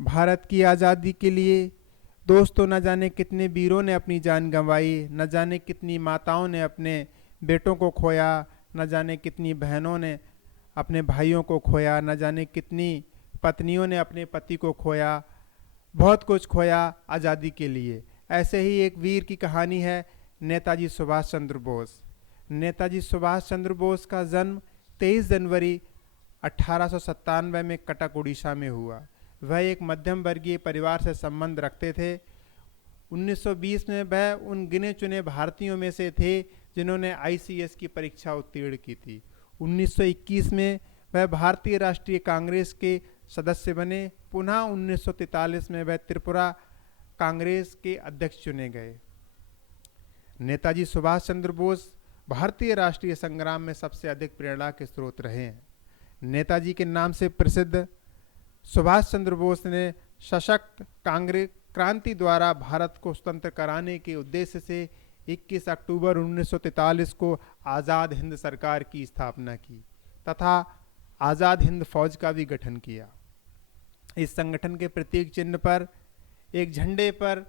भारत की आज़ादी के लिए दोस्तों न जाने कितने वीरों ने अपनी जान गंवाई, न जाने कितनी माताओं ने अपने बेटों को खोया, न जाने कितनी बहनों ने अपने भाइयों को खोया, न जाने कितनी पत्नियों ने अपने पति को खोया, बहुत कुछ खोया आज़ादी के लिए। ऐसे ही एक वीर की कहानी है नेताजी सुभाष चंद्र बोस। नेताजी सुभाष चंद्र बोस का जन्म 23 जनवरी 1897 में कटक उड़ीसा में हुआ। वह एक मध्यम वर्गीय परिवार से संबंध रखते थे। 1920 में वह उन गिने चुने भारतीयों में से थे जिन्होंने आईसीएस की परीक्षा उत्तीर्ण की थी। 1921 में वह भारतीय राष्ट्रीय कांग्रेस के सदस्य बने। पुनः 1943 में वह त्रिपुरा कांग्रेस के अध्यक्ष चुने गए। नेताजी सुभाष चंद्र बोस भारतीय राष्ट्रीय संग्राम में सबसे अधिक प्रेरणा के स्रोत रहे हैं। नेताजी के नाम से प्रसिद्ध सुभाष चंद्र बोस ने सशक्त कांग्रेस क्रांति द्वारा भारत को स्वतंत्र कराने के उद्देश्य से 21 अक्टूबर 1943 को आज़ाद हिंद सरकार की स्थापना की तथा आज़ाद हिंद फौज का भी गठन किया। इस संगठन के प्रतीक चिन्ह पर एक झंडे पर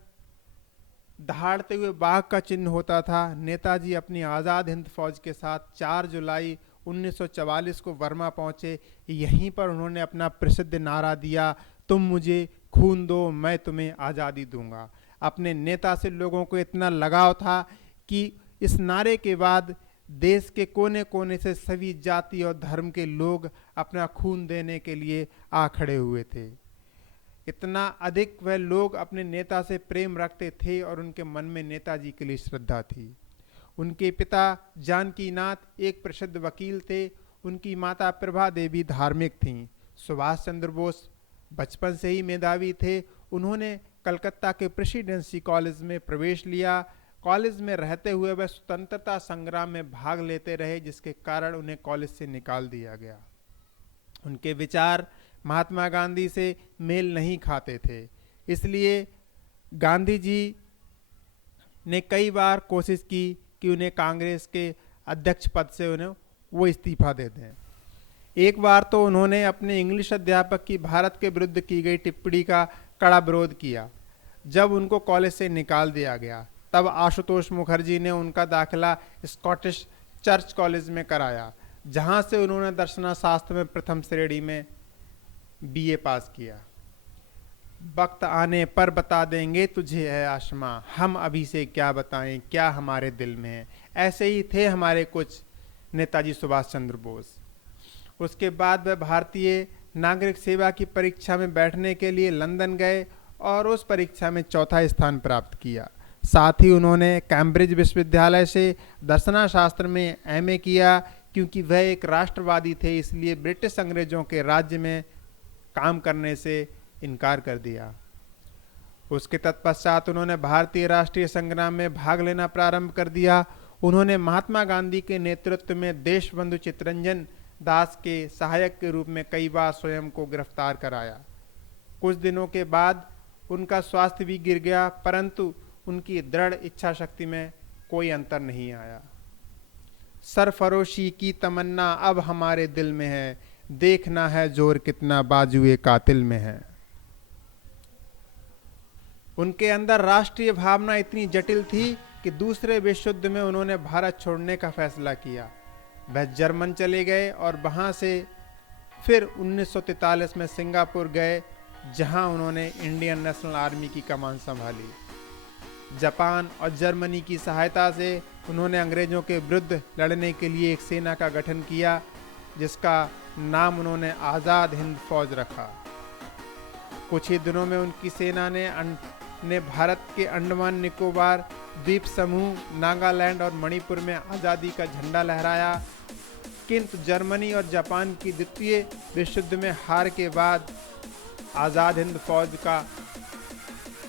दहाड़ते हुए बाघ का चिन्ह होता था। नेताजी अपनी आज़ाद हिंद फौज के साथ 4 जुलाई 1944 को बर्मा पहुंचे। यहीं पर उन्होंने अपना प्रसिद्ध नारा दिया, तुम मुझे खून दो, मैं तुम्हें आज़ादी दूंगा। अपने नेता से लोगों को इतना लगाव था कि इस नारे के बाद देश के कोने कोने से सभी जाति और धर्म के लोग अपना खून देने के लिए आ खड़े हुए थे। इतना अधिक वह लोग अपने नेता से प्रेम रखते थे और उनके मन में नेताजी के लिए श्रद्धा थी। उनके पिता जानकीनाथ एक प्रसिद्ध वकील थे। उनकी माता प्रभा देवी धार्मिक थीं। सुभाष चंद्र बोस बचपन से ही मेधावी थे। उन्होंने कलकत्ता के प्रेसिडेंसी कॉलेज में प्रवेश लिया। कॉलेज में रहते हुए वह स्वतंत्रता संग्राम में भाग लेते रहे, जिसके कारण उन्हें कॉलेज से निकाल दिया गया। उनके विचार महात्मा गांधी से मेल नहीं खाते थे, इसलिए गांधी जी ने कई बार कोशिश की कि उन्हें कांग्रेस के अध्यक्ष पद से उन्हें वो इस्तीफा दे दें। एक बार तो उन्होंने अपने इंग्लिश अध्यापक की भारत के विरुद्ध की गई टिप्पणी का कड़ा विरोध किया। जब उनको कॉलेज से निकाल दिया गया तब आशुतोष मुखर्जी ने उनका दाखिला स्कॉटिश चर्च कॉलेज में कराया, जहां से उन्होंने दर्शनशास्त्र में प्रथम श्रेणी में बीए पास किया। वक्त आने पर बता देंगे तुझे है आसमां, हम अभी से क्या बताएं क्या हमारे दिल में है। ऐसे ही थे हमारे कुछ नेताजी सुभाष चंद्र बोस। उसके बाद वह भारतीय नागरिक सेवा की परीक्षा में बैठने के लिए लंदन गए और उस परीक्षा में चौथा स्थान प्राप्त किया। साथ ही उन्होंने कैम्ब्रिज विश्वविद्यालय से दर्शनशास्त्र में एमए किया। क्योंकि वह एक राष्ट्रवादी थे, इसलिए ब्रिटिश अंग्रेजों के राज्य में काम करने से इनकार कर दिया। उसके तत्पश्चात उन्होंने भारतीय राष्ट्रीय संग्राम में भाग लेना प्रारंभ कर दिया। उन्होंने महात्मा गांधी के नेतृत्व में देशबंधु चित्तरंजन दास के सहायक के रूप में कई बार स्वयं को गिरफ्तार कराया। कुछ दिनों के बाद उनका स्वास्थ्य भी गिर गया, परंतु उनकी दृढ़ इच्छा शक्ति में कोई अंतर नहीं आया। सरफरोशी की तमन्ना अब हमारे दिल में है, देखना है जोर कितना बाजुए कातिल में है। उनके अंदर राष्ट्रीय भावना इतनी जटिल थी कि दूसरे विश्व युद्ध में उन्होंने भारत छोड़ने का फैसला किया। वह जर्मन चले गए और वहां से फिर 1943 में सिंगापुर गए, जहां उन्होंने इंडियन नेशनल आर्मी की कमान संभाली। जापान और जर्मनी की सहायता से उन्होंने अंग्रेजों के विरुद्ध लड़ने के लिए एक सेना का गठन किया, जिसका नाम उन्होंने आज़ाद हिंद फौज रखा। कुछ ही दिनों में उनकी सेना ने भारत के अंडमान निकोबार द्वीप समूह, नागालैंड और मणिपुर में आज़ादी का झंडा लहराया। किंतु जर्मनी और जापान की द्वितीय विश्व युद्ध में हार के बाद आज़ाद हिंद फौज का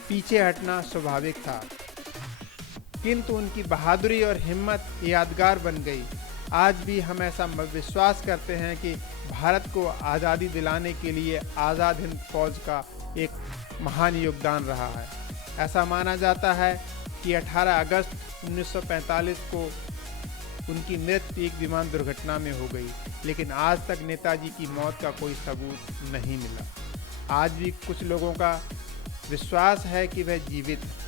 पीछे हटना स्वाभाविक था, किंतु उनकी बहादुरी और हिम्मत यादगार बन गई। आज भी हम ऐसा विश्वास करते हैं कि भारत को आज़ादी दिलाने के लिए आज़ाद हिंद फौज का एक महान योगदान रहा है। ऐसा माना जाता है कि 18 अगस्त 1945 को उनकी मृत्यु एक विमान दुर्घटना में हो गई, लेकिन आज तक नेताजी की मौत का कोई सबूत नहीं मिला। आज भी कुछ लोगों का विश्वास है कि वह जीवित है।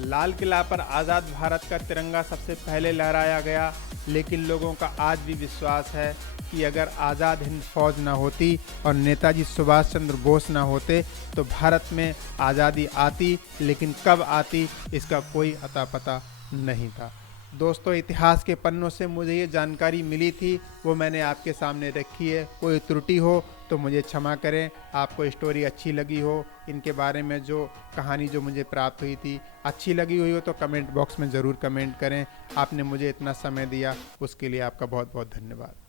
लाल किला पर आज़ाद भारत का तिरंगा सबसे पहले लहराया गया, लेकिन लोगों का आज भी विश्वास है कि अगर आज़ाद हिंद फौज ना होती और नेताजी सुभाष चंद्र बोस ना होते तो भारत में आज़ादी आती, लेकिन कब आती इसका कोई अता पता नहीं था। दोस्तों, इतिहास के पन्नों से मुझे ये जानकारी मिली थी, वो मैंने आपके सामने रखी है। कोई त्रुटि हो तो मुझे क्षमा करें। आपको स्टोरी अच्छी लगी हो, इनके बारे में जो कहानी जो मुझे प्राप्त हुई थी अच्छी लगी हुई हो तो कमेंट बॉक्स में ज़रूर कमेंट करें। आपने मुझे इतना समय दिया उसके लिए आपका बहुत बहुत धन्यवाद।